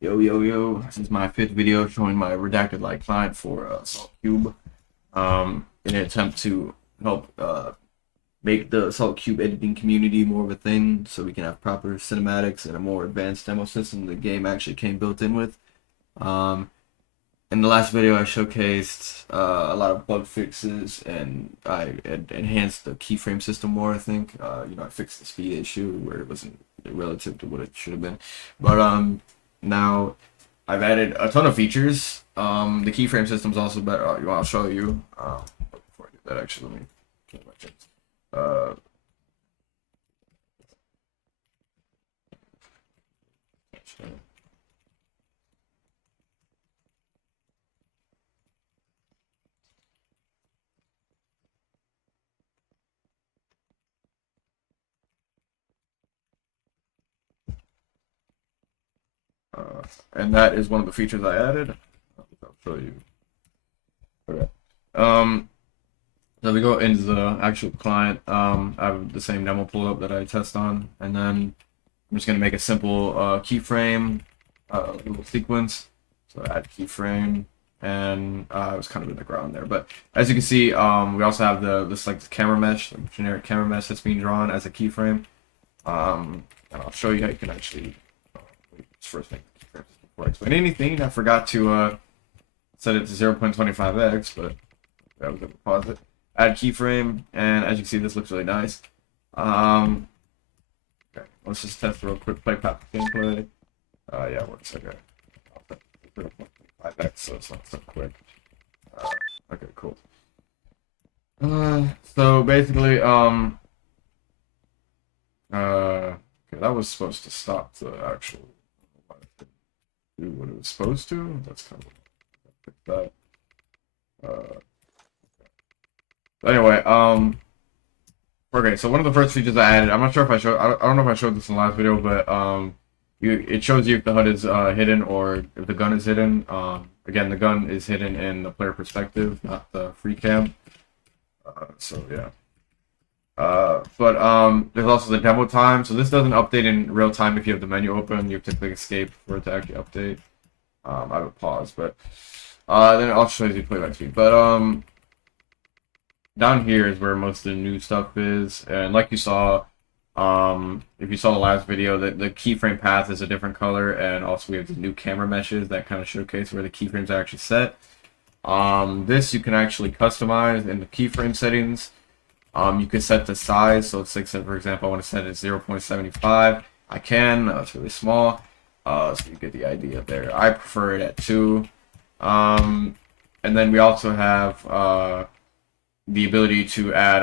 Yo, yo, yo. This is my fifth video showing my redacted light client for Salt Cube in an attempt to help make the Salt Cube editing community more of a thing so we can have proper cinematics and a more advanced demo system the game actually came built in with. Um, in the last video, I showcased a lot of bug fixes and I enhanced the keyframe system more, I think. I fixed the speed issue where it wasn't relative to what it should have been. But now I've added a ton of features. The keyframe system's also better. I'll show you. Before I do that, actually, let me get my chips. And that is one of the features I added. I'll show you. Okay. So we go into the actual client. I have the same demo pulled up that I test on, and then I'm just gonna make a simple keyframe little sequence. So add keyframe, and it was kind of in the ground there. But as you can see, we also have this camera mesh, like generic camera mesh that's being drawn as a keyframe. And I'll show you how you can actually first make the keyframe before I explain anything. I forgot to set it to 0.25x, but that was a pause it. Add keyframe, and as you can see, this looks really nice. Okay, let's just test real quick. Play path gameplay. Yeah, it works. Okay. 0.5x, so it's not so quick. Okay, cool. So basically, okay, that was supposed to stop the actual do what it was supposed to. That's kind of that. Anyway, okay, so one of the first features I added, I'm not sure if I showed, I don't know if I showed this in the last video, but it shows you if the HUD is hidden or if the gun is hidden. Again, the gun is hidden in the player perspective, not the free cam. So yeah. But there's also the demo time. So this doesn't update in real time if you have the menu open. You have to click escape for it to actually update. I have a pause, but then I'll show you playback speed. But down here is where most of the new stuff is, and like you saw, if you saw the last video, the keyframe path is a different color, and also we have the new camera meshes that kind of showcase where the keyframes are actually set. This you can actually customize in the keyframe settings. You can set the size, so let's say, for example, I want to set it 0.75. I can. It's really small, so you get the idea there. I prefer it at 2. And then we also have the ability to add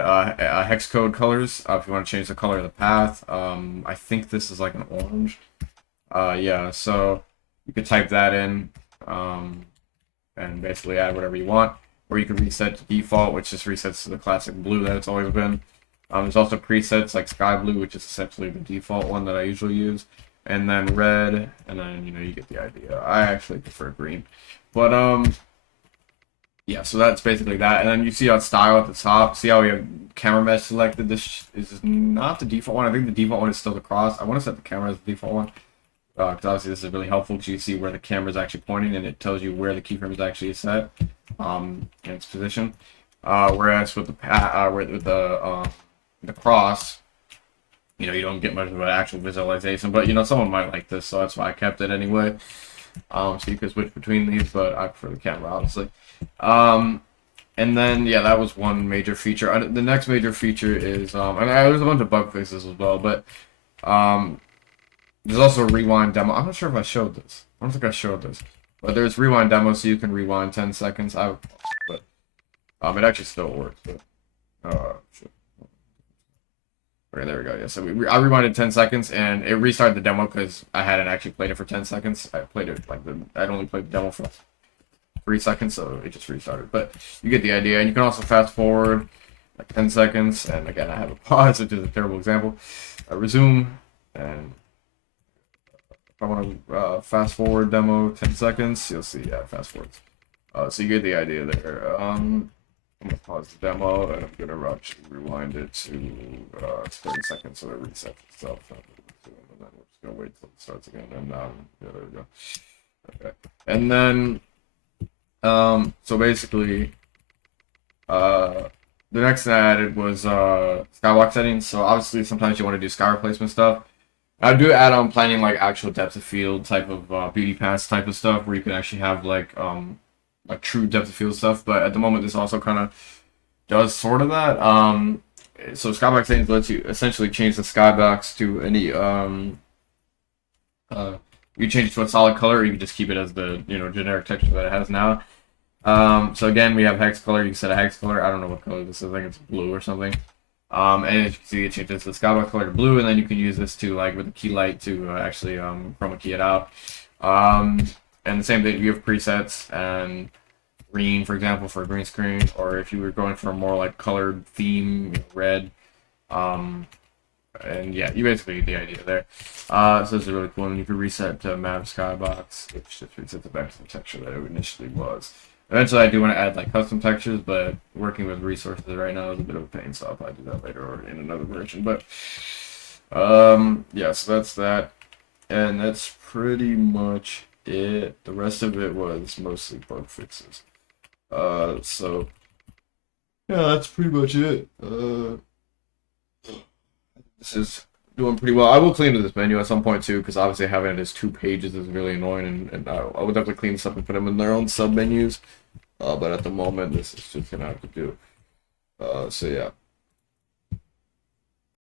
hex code colors if you want to change the color of the path. I think this is like an orange. Yeah, so you could type that in and basically add whatever you want. Or you can reset to default, which just resets to the classic blue that it's always been. There's also presets like sky blue, which is essentially the default one that I usually use. And then red, and then, you get the idea. I actually prefer green. But, yeah, so that's basically that. And then you see on style at the top, see how we have camera mesh selected. This is not the default one. I think the default one is still the cross. I want to set the camera as the default one. Because obviously this is really helpful because you see where the camera is actually pointing and it tells you where the keyframe is actually set in its position. Whereas with the cross, you don't get much of an actual visualization. But someone might like this, so that's why I kept it anyway. So you could switch between these, but I prefer the camera, obviously. And then yeah, that was one major feature. The next major feature is and there's a bunch of bug fixes as well, but there's also a rewind demo. I'm not sure if I showed this. I don't think I showed this, but there's rewind demo, so you can rewind 10 seconds. But it actually still works. But okay, there we go. Yeah, so I rewinded 10 seconds and it restarted the demo because I hadn't actually played it for 10 seconds. I played it I'd only played the demo for 3 seconds, so it just restarted. But you get the idea, and you can also fast forward like 10 seconds. And again, I have a pause, which is a terrible example. I resume, and if I want to fast forward demo 10 seconds, you'll see, yeah, fast forwards. So you get the idea there. I'm gonna pause the demo, and I'm gonna actually rewind it to 30 seconds, so it resets itself. And then gonna wait till it starts again. And yeah, there we go. Okay. And then so basically the next thing I added was Skybox settings. So obviously sometimes you want to do sky replacement stuff. I do add on planning like actual depth of field type of beauty pass type of stuff where you can actually have like true depth of field stuff. But at the moment this also kind of does sort of that. So Skybox settings lets you essentially change the skybox to any you change it to a solid color, or you can just keep it as the generic texture that it has now. So again, we have hex color. You can set a hex color. I don't know what color this is. I think it's blue or something. And as you can see, it changes the skybox color to blue, and then you can use this to like with the key light to actually chroma key it out. And the same thing, you have presets and green, for example, for a green screen, or if you were going for a more like colored theme, red. And yeah, you basically get the idea there. So this is really cool, and you can reset to map skybox, which just resets it back to the texture that it initially was. Eventually, I do want to add like custom textures, but working with resources right now is a bit of a pain, so I'll probably do that later or in another version. But yeah, so that's that, and that's pretty much it. The rest of it was mostly bug fixes. So yeah, that's pretty much it. This is doing pretty well. I will clean this menu at some point too, because obviously having it as 2 pages is really annoying, and I would definitely clean this up and put them in their own sub menus. But at the moment, this is just gonna have to do. So yeah.